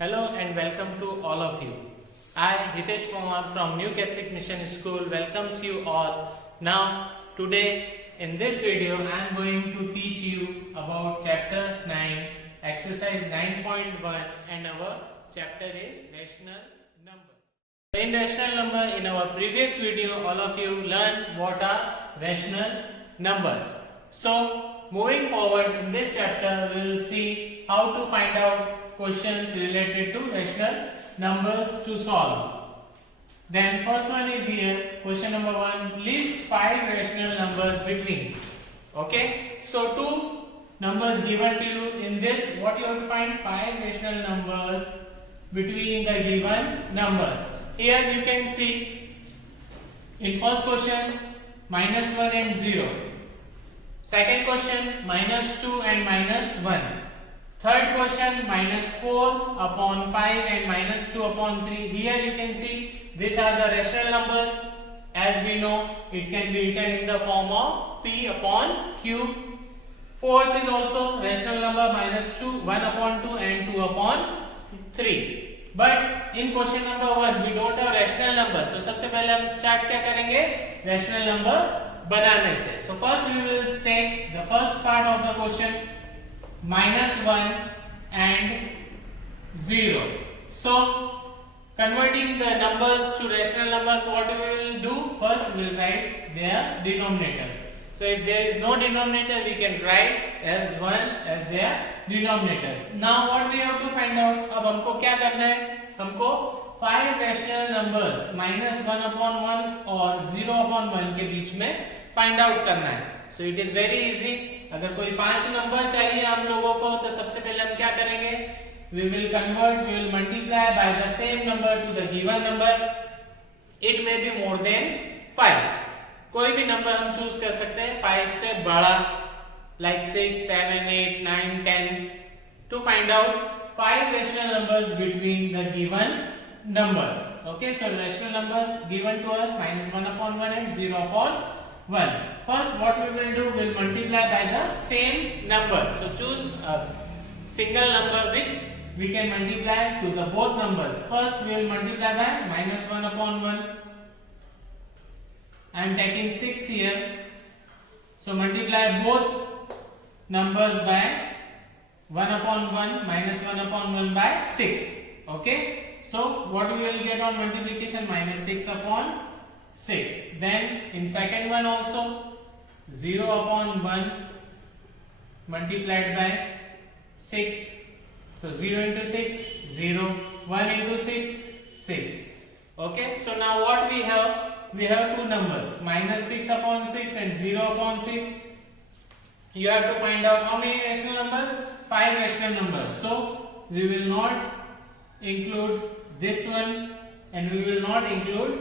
Hello and welcome to all of you. I, Hitesh Kumar from New Catholic Mission School, welcomes you all. Now, today in this video, I am going to teach you about chapter 9, exercise 9.1, and our chapter is rational numbers. In rational number, in our previous video, all of you learned what are rational numbers. So, moving forward in this chapter, we will see how to find out questions related to rational numbers to solve. Then first one is here, question number 1, list 5 rational numbers between. Okay, so two numbers given to you. In this, what you have to find? 5 rational numbers between the given numbers. Here you can see in first question -1 and 0. Second question -2 and -1. Third question -4 upon 5 and -2 upon 3. Here you can see these are the rational numbers. As we know, it can be written in the form of P upon Q. Fourth is also rational number -2, 1 upon 2 and 2 upon 3. But in question number 1 we don't have rational number. So सबसे पहले हम start क्या करेंगे? Rational number बनाने से. So first we will take the first part of the question, -1 and 0. So converting the numbers to rational numbers, what we will do? First we will write their denominators. So if there is no denominator, we can write as 1 as their denominators. Now what we have to find out? अब हमको क्या करना है? हमको 5 rational numbers -1 upon 1 और 0 upon 1 के बीच में find out करना है. So it is very easy. अगर कोई 5 नंबर चाहिए हम लोगों को, तो सबसे पहले हम क्या करेंगे? We will convert, we will multiply by the same number to the given number. It may be more than 5. कोई भी नंबर हम चूज कर सकते हैं 5 से बड़ा, like 6, 7, 8, 9, 10, to find out 5 rational numbers between the given numbers. Okay, so rational numbers given to us -1 upon 1 and 0 upon 1. First what we will do, we will multiply by the same number. So choose a single number which we can multiply to the both numbers. First we will multiply by -1 upon 1. I am taking 6 here. So multiply both numbers by 1 upon 1 -1 upon 1 by 6. Okay. So what we will get on multiplication? -6 upon 6. Then in second one also 0 upon 1 multiplied by 6. So 0 into 6, 0. 1 into 6, 6. Okay. So now what we have? We have two numbers, -6 upon 6 and 0 upon 6. You have to find out how many rational numbers? 5 rational numbers. So we will not include this one and we will not include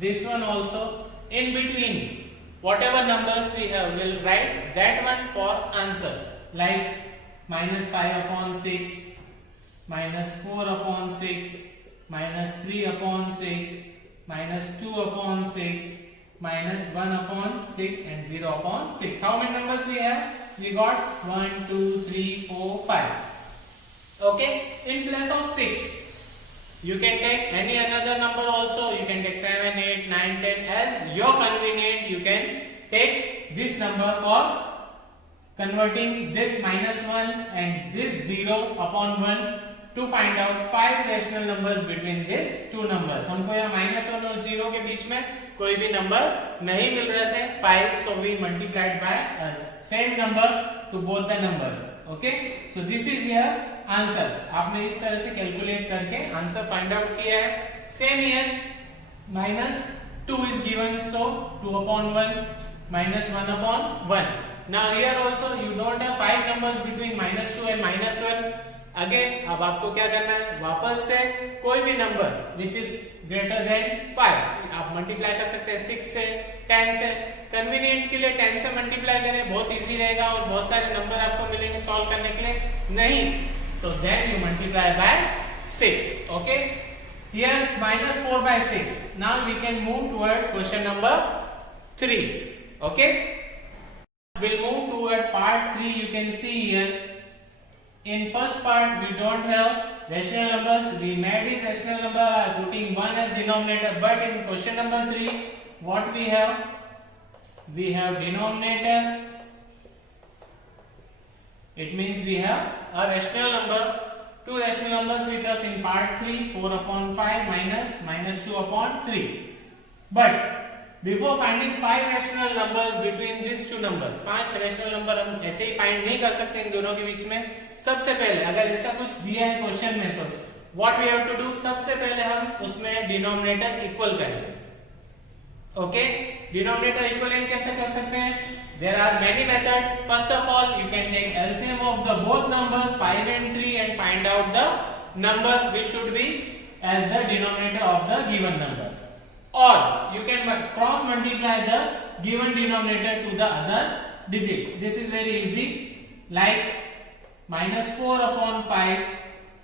this one also. In between whatever numbers we have, we will write that one for answer, like -5 upon 6, -4 upon 6, -3 upon 6, -2 upon 6, -1 upon 6 and 0 upon 6. How many numbers we have? We got 1, 2, 3, 4, 5. Okay, in place of 6 you can take any another number also. You can take 7, 8, 9, 10 as your convenient. You can take this number for converting this -1 and this 0 upon 1 to find out 5 rational numbers between these two numbers. हमको यहाँ -1 और 0 के बीच में कोई भी number नहीं मिल रहे थे 5, so we multiplied by same number to both the numbers. Okay, so this is your answer. आपने इस तरह से कैलकुलेट करके आंसर फाइंड आउट किया है. Same here, -2 is given, so 2 upon 1, -1 upon 1. Now here also you don't have 5 numbers between -2 and -1. Again, अब आपको क्या करना है? वापस से कोई भी number which is greater than 5 आप मल्टीप्लाई कर सकते हैं 6 से, 10 से. कन्वीनियंट के लिए 10 से मल्टीप्लाई करें, बहुत इजी रहेगा और बहुत सारे नंबर आपको मिलेंगे सॉल्व करने के लिए. नहीं तो then you multiply by 6. Okay, here -4 by 6. Now we can move toward question number 3. Okay, we'll move toward part 3. You can see here in first part we don't have rational numbers. We made it rational number by putting 1 as denominator. But in question number 3, what we have? We have denominator. It means we have a rational number. Two rational numbers with us in part 3. 4 upon 5 minus 2 upon 3. But before finding 5 rational numbers between these two numbers, 5 rational number हम ऐसे ही find नहीं कर सकते इन दोनों के बीच में. सबसे पहले अगर ऐसा कुछ दिया है क्वेश्चन में तो what we have to do, सबसे पहले हम उसमें डिनोमिनेटर इक्वल करेंगे. ओके, डिनोमिनेटर इक्वलेंट कैसे कर सकते हैं? There are many methods. First of all, you can take LCM of the both numbers 5 and 3 and find out the number which should be as the denominator of the given number. Or you can cross multiply the given denominator to the other digit. This is very easy. Like minus 4 upon 5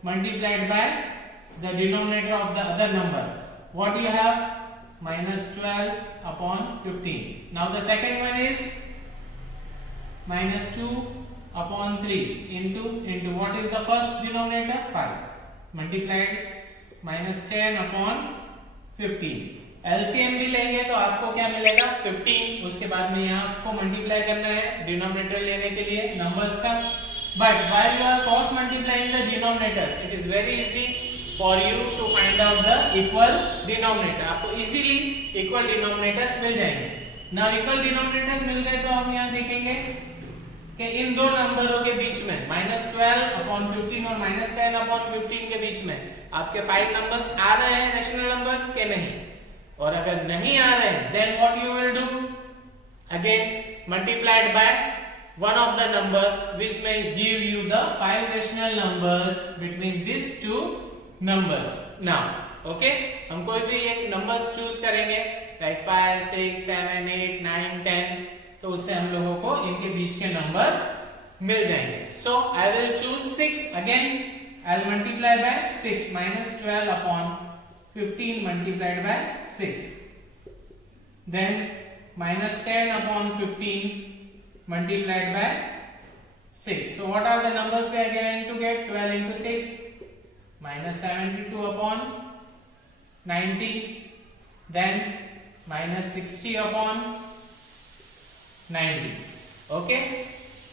multiplied by the denominator of the other number. What you have? Minus 12 upon 15. Now the second one is minus 2 upon 3 into what is the first denominator? 5 multiplied minus 10 upon 15. LCM भी लेंगे तो आपको क्या मिलेगा? 15. उसके बाद में यहाँ आपको मल्टीप्लाई करना है डिनोमिनेटर लेने के लिए नंबर्स का. But while you are cross multiplying the denominator, it is very easy for you to find out the equal denominator. आपको easily equal denominators मिल जाएंगे. Now equal denominators मिल गए तो हम यहाँ देखेंगे कि इन दो नंबरों के बीच में minus 12 upon 15 और minus 10 upon 15 के बीच में आपके 5 नंबर्स आ रहे हैं रेशनल नंबर्स के नहीं. और अगर नहीं आ रहे हैं then what you will do? Again multiplied by one of the number which may give you the 5 rational numbers between these two numbers. Now okay, हम कोई भी एक नंबर्स चूज करेंगे like 5 6 7 8 9 10, तो उससे हम लोगों को इनके बीच के नंबर मिल जाएंगे. So I will choose 6. Again I will multiply by 6 minus 12 upon 15 multiplied by 6. Then minus 10 upon 15 multiplied by 6. So what are the numbers we are going to get? 12 into 6 minus 72 upon 90. Then minus 60 upon 90. Okay.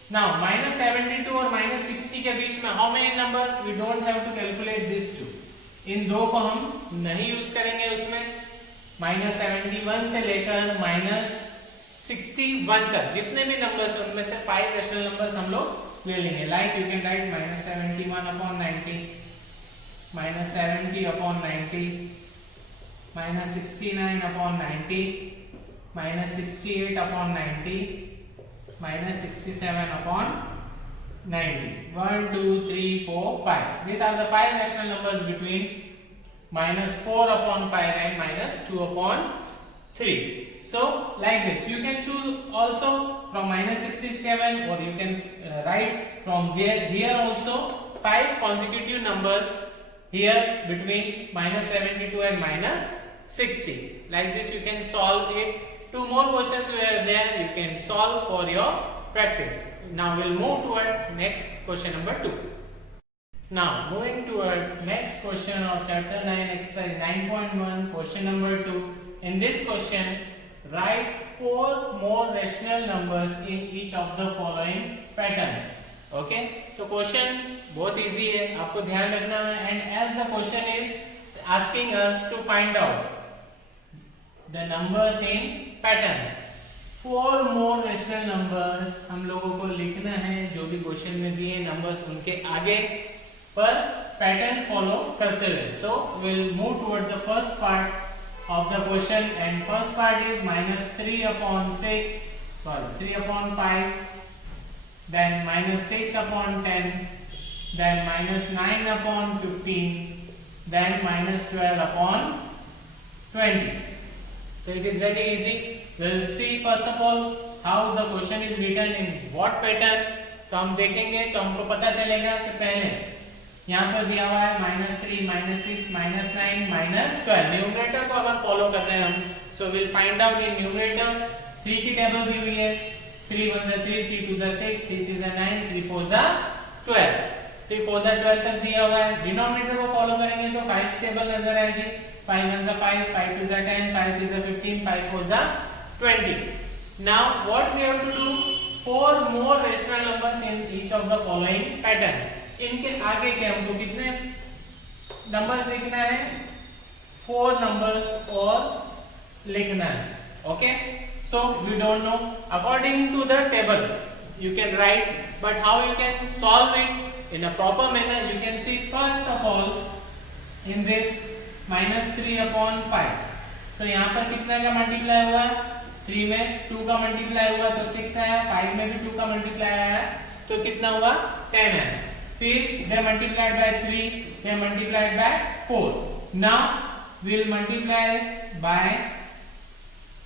Now minus 72 और minus 60 के बीच में how many numbers? We don't have to calculate these two. इन दो को हम नहीं use करेंगे उसमें. Minus 71 से लेकर माइनस 61 तक जितने भी नंबर्स हैं उनमें से 5 रेशनल नंबर्स हम लोग ले लेंगे. Like you can write minus 71 upon 90, minus 70 upon 90, minus 69 upon 90, minus 68 upon 90, minus 67 upon 90. 1 2 3 4 5. These are the 5 rational numbers between minus 4 upon 5 and minus 2 upon 3. So like this you can choose also from minus 67 or you can write from here also 5 consecutive numbers here between minus 72 and minus 60. Like this you can solve it. 2 more questions were there you can solve for your practice. Now we'll move toward next question number 2. Now moving toward next question of chapter 9 exercise 9.1 question number 2. In this question write 4 more rational numbers in each of the following patterns. Okay, तो question बहुत easy है, आपको ध्यान रखना है. And as the question is asking us to find out the numbers in patterns, 4 more rational numbers हम लोगों को लिखना है. जो भी क्वेश्चन में दिए नंबर्स उनके आगे पर पैटर्न फॉलो करते हुए. So we'll move toward the first part of the question and first part is minus 3 upon 5, then minus 6 upon 10, then minus 9 upon 15, then minus 12 upon 20. So it is very easy. We'll see first of all how the question is written in what pattern. तो हम देखेंगे तो हमको पता चलेगा कि पहले यहाँ पर दिया हुआ है -3, -6, -9, -12. न्यूमरेटर को अगर फॉलो कर रहे हैं हम, so will find out in numerator 3 की टेबल दी हुई है. 3 1 3, 3 2 6, 3 3 9, 3 4 12. फिर 4 सा 12 तक दिया हुआ है, डिनोमिनेटर को फॉलो करेंगे तो 5 टेबल नजर आएगी, 5 1 सा 5, 5 2 सा 10, 5 3 सा 15, 5 4 सा 20. Now what we have to do, 4 more rational numbers in each of the following pattern. इनके आगे के हमको कितने नंबर्स लिखना है, 4 नंबर्स और लिखना है. Okay, so we don't know according to the table you can write, but how you can solve it in a proper manner, you can see first of all in this -3/5. तो यहाँ पर कितना का multiply हुआ, 3 में 2 का multiply हुआ तो 6 आया, 5 में भी 2 का मल्टीप्लाई आया तो कितना हुआ, 10 है. फिर they multiplied by 3, they multiplied by 4. Now we will multiply by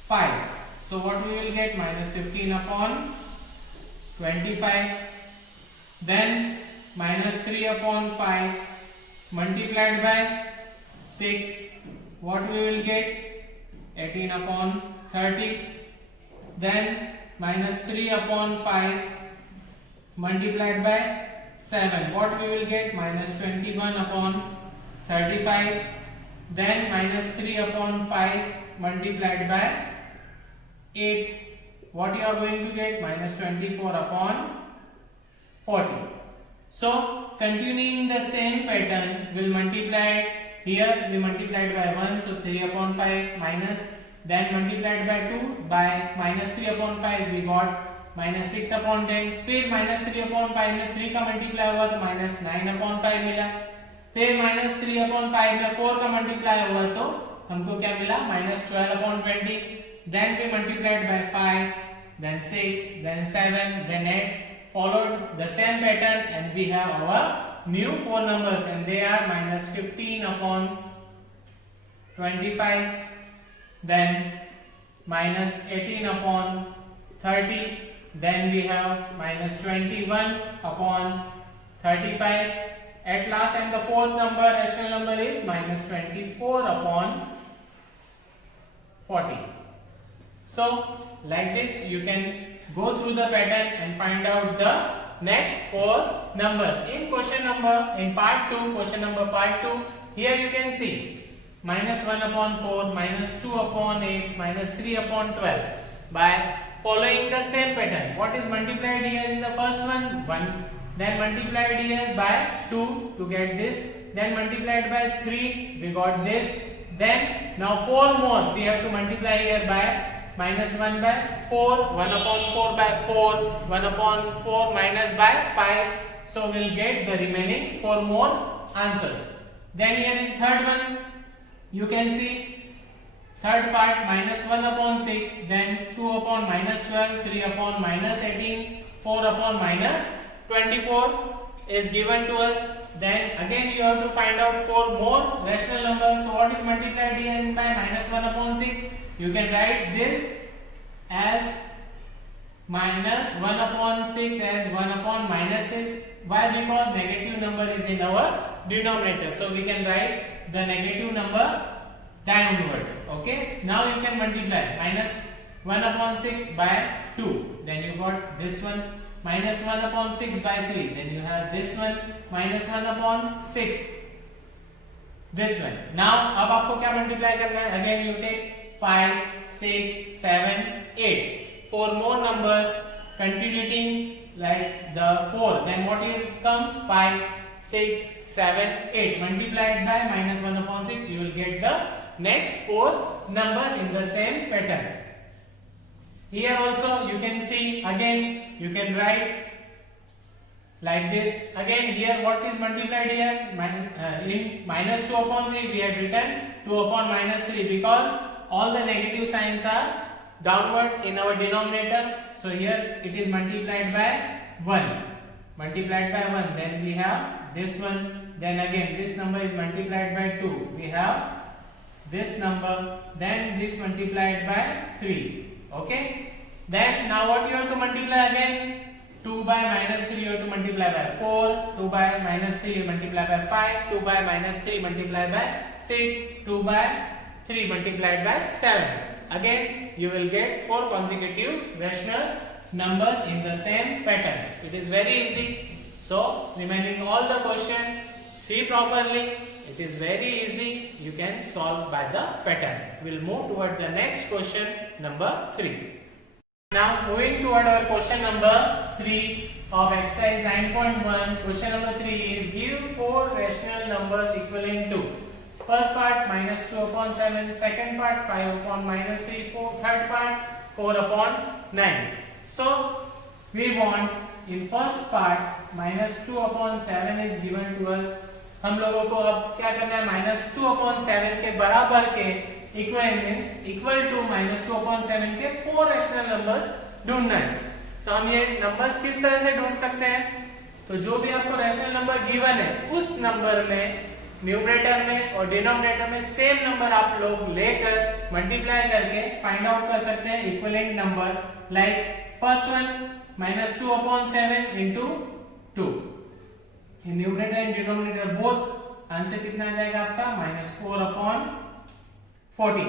5. So what we will get, -15/25. Then -3/5 multiplied by 6. What we will get, 18/30. Then -3/5 multiplied by 7. What we will get, -21/35. Then -3/5 multiplied by 8. What you are going to get, -24/40. So continuing the same pattern, we'll multiply. Here we multiplied by 1, so 3/5 minus, then multiplied by 2 by -3/5 we got -6/10. फिर -3/5 में 3 का multiply हुआ तो -9/5 मिला. फिर -3/5 में 4 का multiply हुआ तो हमको क्या मिला, -12/20. Then we multiplied by 5, then 6, then 7, then 8, followed the same pattern, and we have our new 4 numbers, and they are -15/25, then -18/30, then we have -21/35. At last, and the fourth number, rational number, is -24/40. So like this you can go through the pattern and find out the next 4 numbers. In part 2, question number part 2, here you can see -1/4, -2/8, -3/12. By following the same pattern, what is multiplied here in the first one, 1, then multiplied here by 2 to get this, then multiplied by 3 we got this, then now 4 more we have to multiply here by -1/4, 1/4 by 4, 1/4 minus by 5. So we'll get the remaining 4 more answers. Then here in third one you can see third part, -1/6, then 2/-12, 3/-18, 4/-24 is given to us. Then again you have to find out 4 more rational numbers. So what is multiplied here by -1/6? You can write this as -1/6 as 1/-6. Why? Because negative number is in our denominator, so we can write the negative number downwards. Okay, so now you can multiply -1/6 by 2, then you got this one, -1/6 by 3, then you have this one, -1/6, this one. Now अब आपको क्या multiply करना है? Again you take 5, 6, 7, 8. 4 more numbers continuing like the 4. Then what it comes? 5, 6, 7, 8. Multiplied by -1/6, you will get the next 4 numbers in the same pattern. Here also you can see, again you can write like this. Again here what is multiplied here? In -2/3 we have written 2/-3 because all the negative signs are downwards in our denominator. So here it is multiplied by 1. Multiplied by 1. Then we have this one. Then again this number is multiplied by 2. We have this number. Then this multiplied by 3. Okay. Then now what you have to multiply again? 2 by -3 you have to multiply by 4. 2 by -3 you multiply by 5. 2 by -3 multiply by 6. 2 by 3 multiplied by 7. Again you will get 4 consecutive rational numbers in the same pattern. It is very easy. So remaining all the question, see properly. It is very easy. You can solve by the pattern. We'll move toward the next question number 3. Now moving toward our question number 3 of exercise 9.1. Question number 3 is give 4 rational numbers equivalent to first part minus 2 upon 7, second part 5 upon minus 3, third part 4 upon 9. So we want in first part minus 2 upon 7 is given to us. हम लोगों को अब क्या करना है, minus 2 upon 7 के बराबर के equal means equal to minus 2 upon 7 के 4 रैशनल नंबर्स ढूंढना है. तो हम ये नंबर्स किस तरह से ढूंढ सकते हैं, तो जो भी आपको रैशनल नंबर गिवन है उस नंबर में न्यूमरेटर में और डिनोमिनेटर में सेम नंबर आप लोग लेकर मल्टीप्लाई करके फाइंड आउट कर सकते हैं equivalent number. Like first one minus 2 upon 7 into 2. In numerator and denominator both answer कितना आ जाएगा आपका minus 4 upon 14.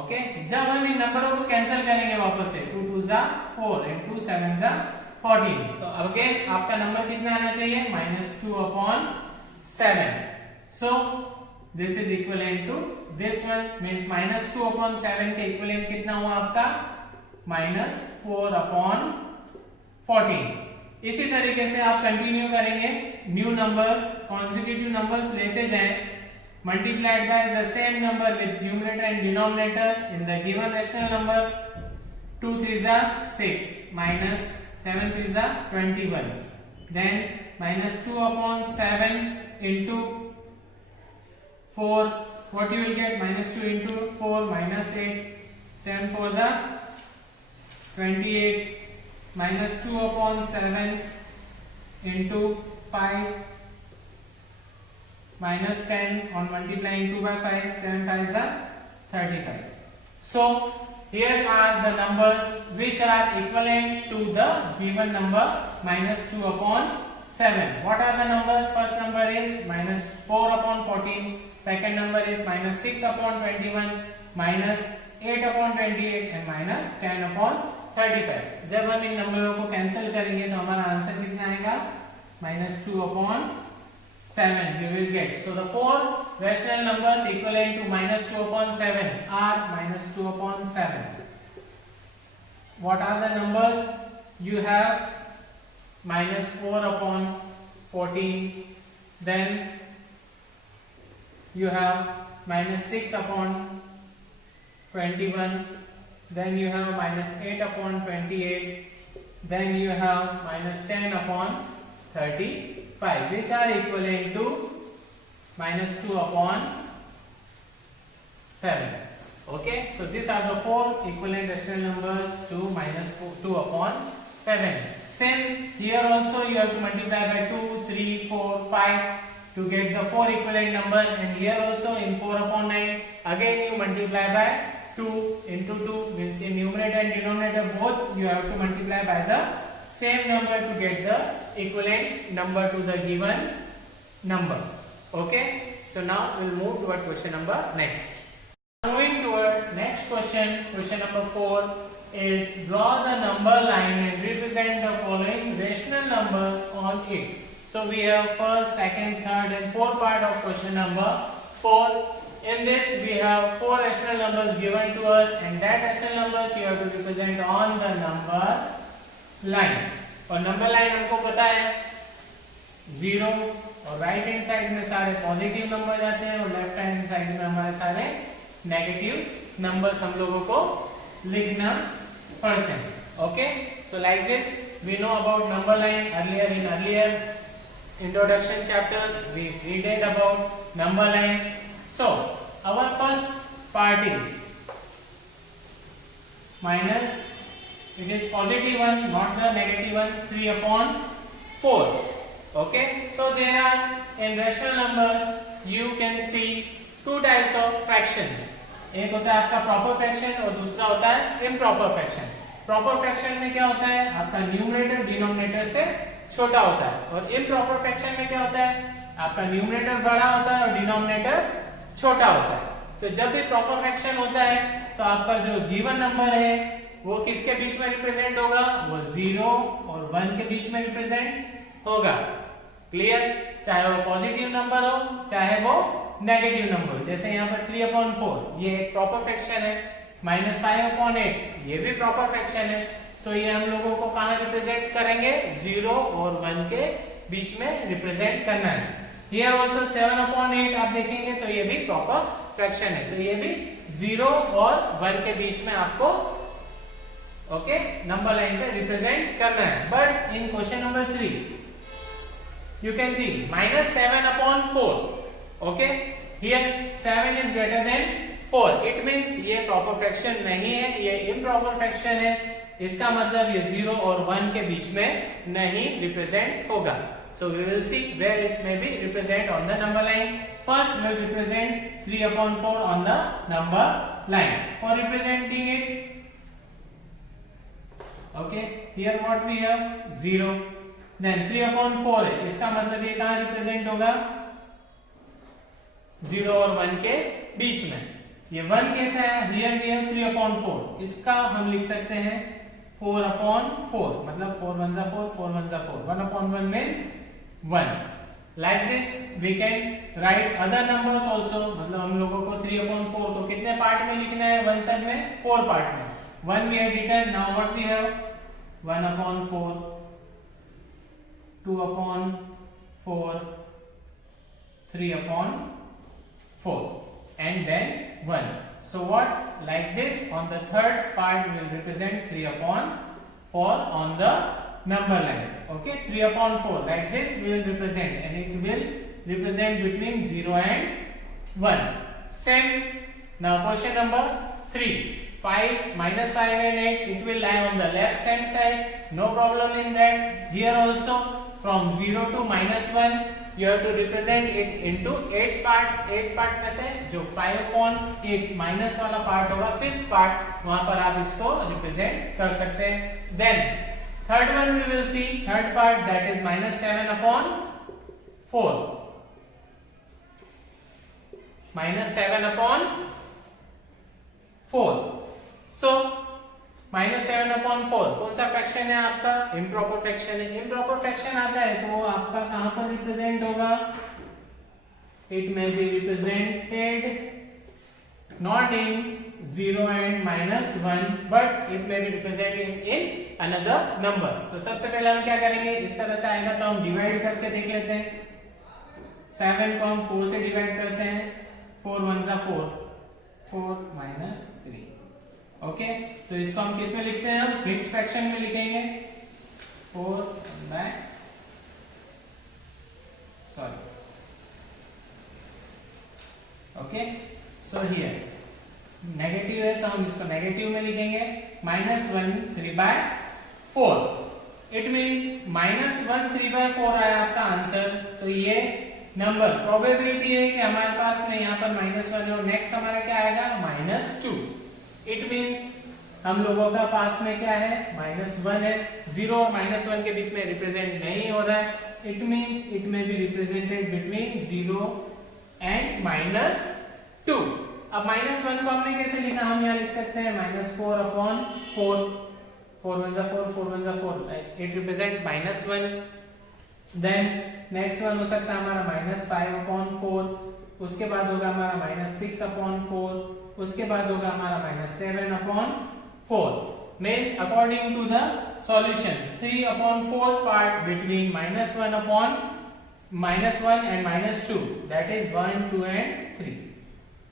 ओके, जब हम इन नंबरों को कैंसिल करेंगे वापस से 2 2 जा 4 and 2 7 जा 14. तो अगेन आपका नंबर कितना आना चाहिए minus 2 upon 7. So this is equivalent to this one means minus 2 upon 7 के इक्विवेलेंट कितना हुआ आपका minus 4 upon 14. इसी तरीके से आप कंटिन्यू करेंगे, न्यू नंबर्स कॉन्सेक्यूटिव नंबर्स लेते जाएं, multiplied by the same number with numerator and denominator in the given rational number. 2 3 जा 6 minus 7 3 जा 21. Then minus 2 upon 7 into 4. What you will get? minus 2 into 4 minus 8. 7 4 जा 28. minus 2 upon 7 into 5 minus 10 on multiplying 2 by 5, 7 5 is 35. So here are the numbers which are equivalent to the given number minus 2 upon 7. What are the numbers? First number is minus 4 upon 14, second number is minus 6 upon 21, minus 8 upon 28 and minus 10 upon 35. जब हम इन नंबरों को cancel करेंगे तो हमारा answer कितना आएगा minus 2 upon 7 you will get. So the 4 rational numbers equivalent to minus 2 upon 7 are minus 2 upon 7. What are the numbers? You have minus 4 upon 14, then you have minus 6 upon 21, then you have minus 8 upon 28, then you have minus 10 upon 35, which are equivalent to minus 2 upon 7. Okay, so these are the 4 equivalent rational numbers to minus 2 upon 7. Same here also you have to multiply by 2, 3, 4, 5 to get the 4 equivalent number, and here also in 4 upon 9 again you multiply by 2 into 2 means in numerator and denominator both you have to multiply by the same number to get the equivalent number to the given number. Okay, so now we'll move toward question number next. Moving toward next question, question number 4 is draw the number line and represent the following rational numbers on it. So we have first, second, third and fourth part of question number 4. In this we have 4 rational numbers given to us, and that rational numbers you have to represent on the number line. और number line हमको पता है 0 और right hand side में सारे positive number जाते हैं और लेफ्ट हैंड साइड में हमारे सारे नेगेटिव नंबर्स हम लोगों को लिखना पड़ते हैं. Okay, so like this we know about number line earlier introduction chapters we read about number line. So our first part is minus, it is positive one, not the negative one, 3 upon 4. Okay, so there are in rational numbers you can see two types of fractions. एक होता है आपका proper fraction और दूसरा होता है improper fraction. Proper fraction में क्या होता है, आपका न्यूमरेटर डिनोमिनेटर से छोटा होता है, और इम्प्रॉपर फ्रैक्शन में क्या होता है, आपका न्यूमरेटर बड़ा होता है और डिनोमिनेटर छोटा होता है. तो जब भी प्रॉपर फ्रैक्शन होता है तो आपका जो गिवन नंबर है वो किसके बीच में रिप्रेजेंट होगा, वो 0 और 1 के बीच में रिप्रेजेंट होगा। क्लियर? चाहे वो पॉजिटिव नंबर हो चाहे वो नेगेटिव नंबर हो। जैसे यहाँ पर 3/4 ये एक प्रॉपर फ्रैक्शन है, -5/8 ये भी प्रॉपर फ्रैक्शन है। तो ये हम लोगों को कहाँ रिप्रेजेंट करेंगे? 0 और 1 के बीच में रिप्रेजेंट करना है। Here also 7/8 आप देखेंगे तो ये भी प्रॉपर फ्रैक्शन है, तो ये भी 0 और 1 के बीच में आपको ओके नंबर लाइन पे रिप्रेजेंट करना है। But in question number 3 you can see -7/4. Okay, here 7 is greater than 4. It means ये proper fraction नहीं है, ये improper fraction है। इसका मतलब ये 0 और 1 के बीच में नहीं represent होगा। So we will see where it may be represent on the number line. First we will represent 3/4 on the number line. For representing it, okay, here what we have 0. Then 3/4 है, इसका मतलब ये कहाँ represent होगा? 0 और 1 के बीच में। ये 1 कैसा है? Here we have 3/4. इसका हम लिख सकते हैं 4/4, मतलब 4 1 4, 4 1 4, 1/1 means 1. Like this we can write other numbers also. मतलब हम लोगों को 3/4 को कितने पार्ट में लिखना है? 1/3 में, 4 पार्ट में। 1 we have written, now what we have? 1/4, 2/4, 3/4 and then 1. So what? Like this on the third part we will represent 3/4 on the number line. Okay, 3/4 like this we will represent, and it will represent between 0 and 1. Same. Now question number 3. 5 -5 and 8, it will lie on the left hand side. No problem in that. Here also from 0 to -1 you have to represent it into 8 parts. 8 part में से जो 5/8 minus वाला part होगा, 5th part, वहां पर आप इसको represent कर सकते हैं। Then third one we will see, third part, that is -7/4. -7/4. So -7/4 कौन सा फ्रैक्शन है आपका? इम्प्रॉपर फ्रैक्शन है। इम्प्रॉपर फ्रैक्शन आता है तो वो आपका कहां पर रिप्रेजेंट होगा? It may be represented not in 0 and -1 but it may be represented in another number. तो सबसे पहले हम क्या करेंगे? इस तरह से आएगा तो हम डिवाइड करके देख लेते हैं। 7 को हम 4 से डिवाइड करते हैं। 4 1 4, 4 -3। ओके, तो इसको हम किस में लिखते हैं? हम मिक्स फ्रैक्शन में लिखेंगे। 4 ओके, सो हियर नेगेटिव है तो हम इसको नेगेटिव में लिखेंगे। -1 3/4। इट मींस -1 3/4 आया आपका आंसर। तो ये नंबर प्रोबेबिलिटी है कि हमारे पास में यहाँ पर -1 है और नेक्स्ट हमारा क्या आएगा? -2। इट मींस हम लोगों का पास में क्या है? -1 है। 0 और -1 के बीच में रिप्रेजेंट नहीं हो रहा है। इट मींस इट में बी रिप्रेजेंटेड बिटवीन 0 एंड -2। अब -1 को हमने कैसे लिखा? हम यहाँ लिख सकते हैं -4/4। 4 1 4, 4 1 4, it represent -1। Then next one हो सकता है हमारा -5/4। उसके बाद होगा हमारा -6/4। उसके बाद होगा हमारा -7/4। Means according to the solution 3/4 part between -1 and -2, that is 1 2 and 3.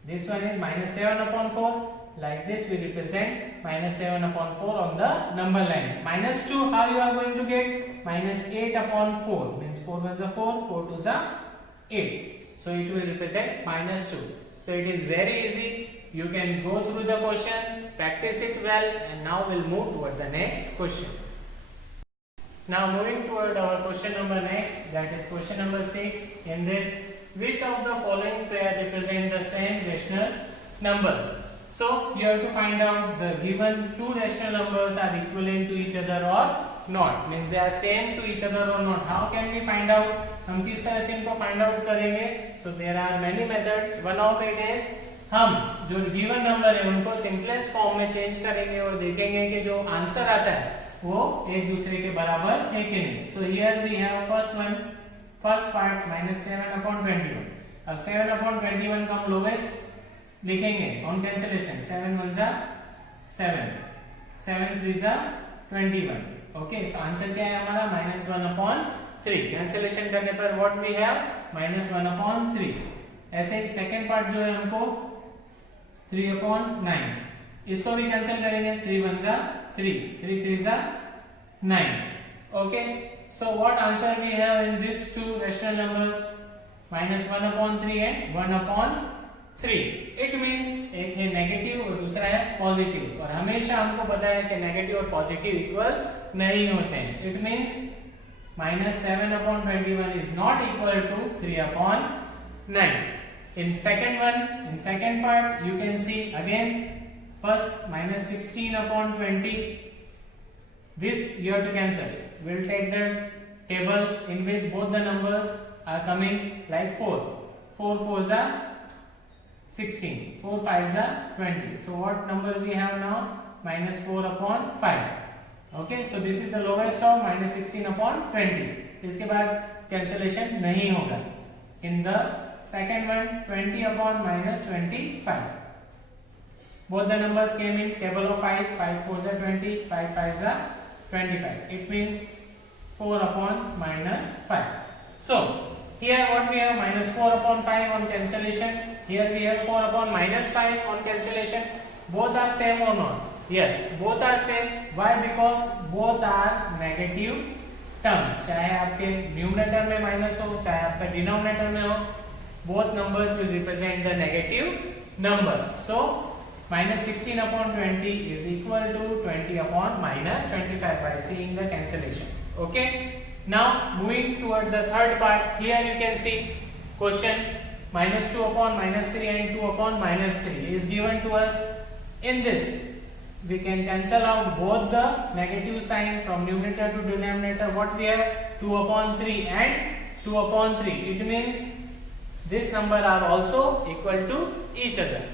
This one is -7/4. Like this we represent -7/4 on the number line. -2 how you are going to get? -8/4 means 4 1 4, 4 2 8. So it will represent -2. So it is very easy. You can go through the questions, practice it well, and now we'll move toward the next question. Now moving toward our question number next, that is question number 6. In this, which of the following pair represent the same rational numbers? So you have to find out the given two rational numbers are equivalent to each other or not. Means they are same to each other or not. How can we find out? हम किस तरह से इनको find out करेंगे? So there are many methods. One of it is हम जो given number है उनको सिंपलेस्ट फॉर्म में चेंज करेंगे और देखेंगे कि जो आंसर आता है वो एक दूसरे के बराबर है कि नहीं. So here we have first part -7/21. अब 7/21 का हम लोगेस्ट लिखेंगे ऑन कैंसिलेशन. 7 1 जा 7, 7 3 जा 21. ओके, सो आंसर क्या है हमारा -1/3. कैंसिलेशन करने पर व्हाट वी हैव -1/3. ऐसे ही सेकंड पार्ट जो है हमको 3/9. इसको भी कैंसिल करेंगे. 3 1 जा 3, 3 3 जा 9. Okay, so what answer we have in these two rational numbers? -1/3 and 1/3. It means एक है नेगेटिव और दूसरा है पॉजिटिव, और हमेशा हमको पता है कि नेगेटिव और पॉजिटिव इक्वल नहीं होते हैं. It means -7/21 is not equal to 3/9. In second part you can see again first -16/20. This you have to cancel. We'll take the table in which both the numbers are coming like 4. 4 4s are 16. 4 5s are 20. So what number we have now? -4/5. Okay, so this is the lowest of -16/20. इसके बाद cancellation नहीं होगा. In the second one 20/-25. Both the numbers came in table of 5. 5 4s are 20. 5 5s are 25. It means 4/-5. So here what we have -4/5 on cancellation. Here we have 4/-5 on cancellation. Both are same or not? Yes, both are same. Why? Because both are negative terms. चाहे आपके numerator में minus हो, चाहे आपका denominator में हो, both numbers will represent the negative number. So -16/20 is equal to 20/-25 by seeing the cancellation. Okay, now moving toward the third part. Here you can see question -2/-3 and 2/-3 is given to us. In this we can cancel out both the negative sign from numerator to denominator. What we have 2/3 and 2/3. It means this number are also equal to each other.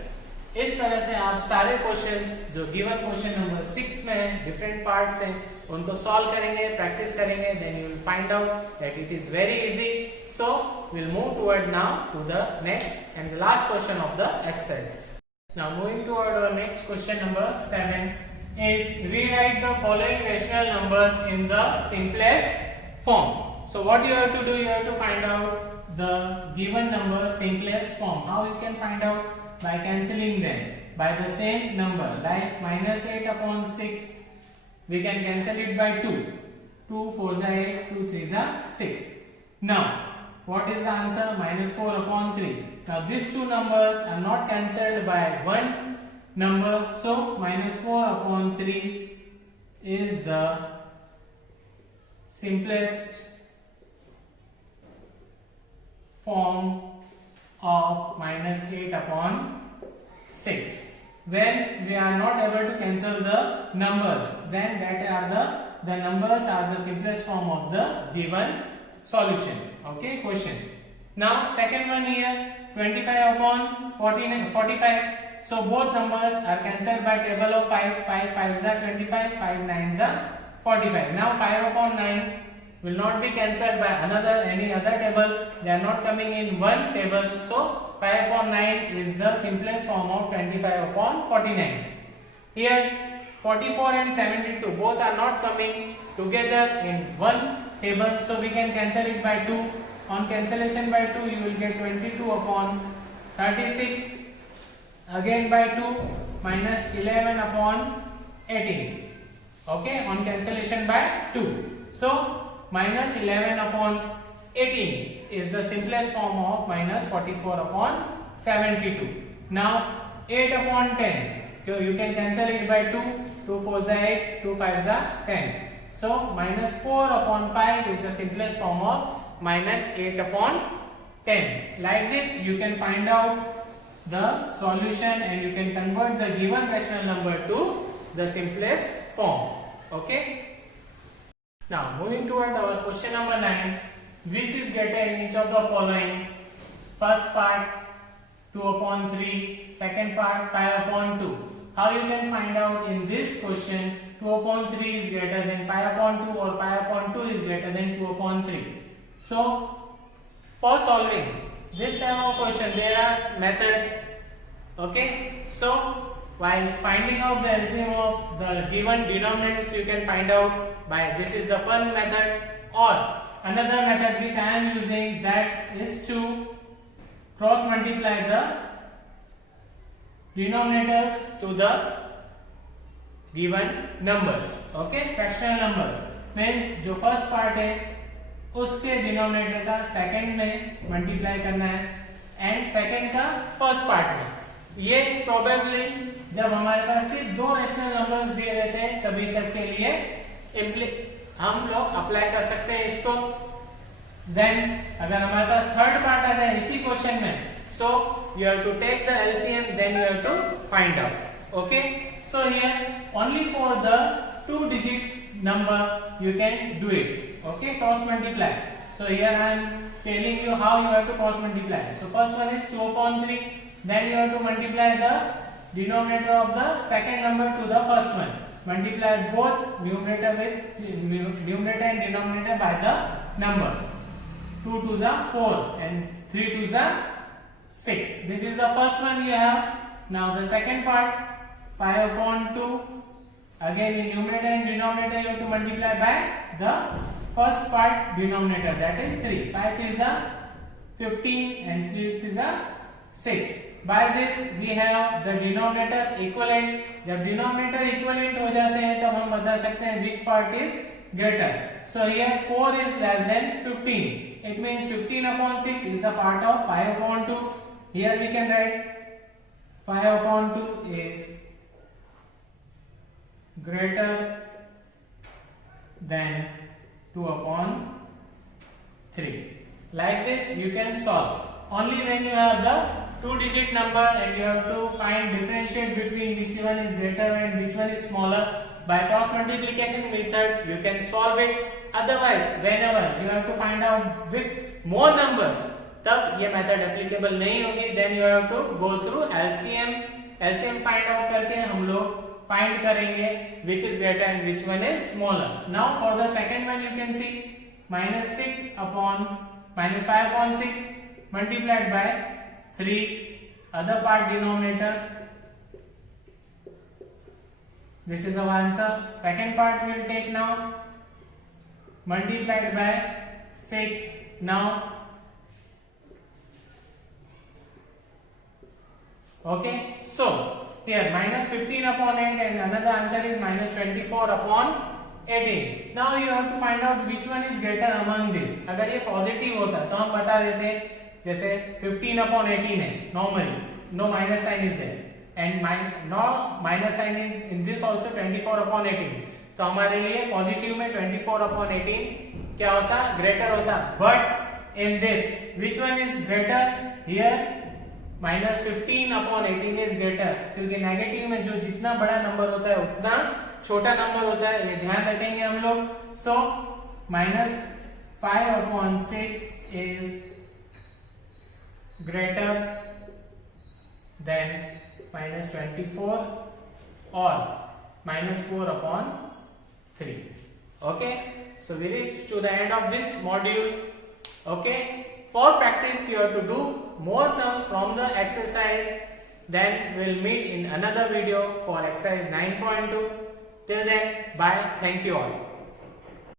इस तरह से आप सारे questions जो given question number 6 में different parts हैं उनको solve करेंगे, प्रैक्टिस करेंगे. Then you will find out that it is very easy. So we'll move toward now to the next and the last question of the exercise. Now moving toward our next question number 7 is rewrite the following rational numbers in the simplest form. So what you have to do, you have to find out the given number simplest form. How you can find out? By cancelling them by the same number, like -8/6 we can cancel it by 2. 2 4s are 8, 2 3s are 6. Now what is the answer? -4/3. Now these two numbers are not cancelled by one number, so -4/3 is the simplest form of -8/6. When we are not able to cancel the numbers, then that are the numbers are the simplest form of the given solution. Okay, question. Now second one here 25/45. So both numbers are cancelled by table of 5. 5 5s are 25, 5 9s are 45. Now 5/9 will not be cancelled by any other table. They are not coming in one table. So 5/9 is the simplest form of 25/49. Here 44 and 72 both are not coming together in one table, so we can cancel it by 2. On cancellation by 2 you will get 22/36. Again by 2 -11/18. Okay, on cancellation by 2. So -11/18 is the simplest form of -44/72. Now 8/10. You can cancel it by 2. 2 4s are 8, 2 5s are 10. So -4/5 is the simplest form of -8/10. Like this you can find out the solution and you can convert the given rational number to the simplest form. Okay. Now moving toward our question number 9, which is greater in each of the following? First part 2/3, second part 5/2. How you can find out in this question 2 upon 3 is greater than 5 upon 2 or 5 upon 2 is greater than 2 upon 3. So for solving this type of question there are methods. Okay, so while finding out the LCM of the given denominators you can find out by this is the one method, or another method which I am using, that is to cross multiply the denominators to the given numbers. Okay, fractional numbers means जो first part है उसके denominator का second में multiply करना है and second का first part में. ये प्रोबेबली जब हमारे पास सिर्फ दो रैशनल नंबर्स दिए रहते हैं तभी तक के लिए हम लोग अप्लाई कर सकते हैं इसको. देन अगर हमारे पास थर्ड पार्ट आ जाए इसी क्वेश्चन में, so you have to take the LCM, then you have to find out. Okay, so here only for the 2 digits number you can do it. Okay, cross multiply. So here I am telling you how you have to cross multiply. So first one is 2 upon 3, then you have to multiply the denominator of the second number to the first one. Multiply both numerator and denominator by the number. 2 2s are 4 and 3 2s are 6. This is the first one you have. Now the second part, 5 upon 2. Again in numerator and denominator you have to multiply by the first part denominator, that is 3. 5 3s are 15 and 3 3s are 6. By this we have the denominators equivalent. जब denominator equivalent हो जाते हैं तब हम बता सकते हैं which part is greater. So here 4 is less than 15. It means 15 upon 6 is the part of 5 upon 2. Here we can write 5 upon 2 is greater than 2 upon 3. Like this you can solve. Only when you have the 2-digit number and you have to find differentiate between which one is greater and which one is smaller. By cross multiplication method you can solve it. Otherwise whenever you have to find out with more numbers तब ये method applicable नहीं होगी. Then you have to go through LCM find out करके हम लोग find करेंगे which is greater and which one is smaller. Now for the second one you can see minus 5 upon 6 multiplied by 3, other part denominator. This is our answer. Second part we will take now, multiplied by 6. Now okay, so here minus 15 upon 8 and another answer is minus 24 upon 18. Now you have to find out which one is greater among this. अगर ये positive होता तो हम बता देते, जैसे 15 upon 18 है normally, no minus sign is there and no minus sign in this also 24 upon 18. तो हमारे लिए पॉजिटिव में 24 upon 18 क्या होता, ग्रेटर होता. But in this which one is greater? Here minus 15 upon 18 is greater, क्योंकि नेगेटिव में जो जितना बड़ा नंबर होता है उतना छोटा नंबर होता है, ये ध्यान रखेंगे हम लोग. सो minus 5 upon 6 is greater than minus 24 or minus 4 upon 3. Okay, so we reached to the end of this module. Okay, for practice you have to do more sums from the exercise. Then we'll meet in another video for exercise 9.2. Till then, bye. Thank you all.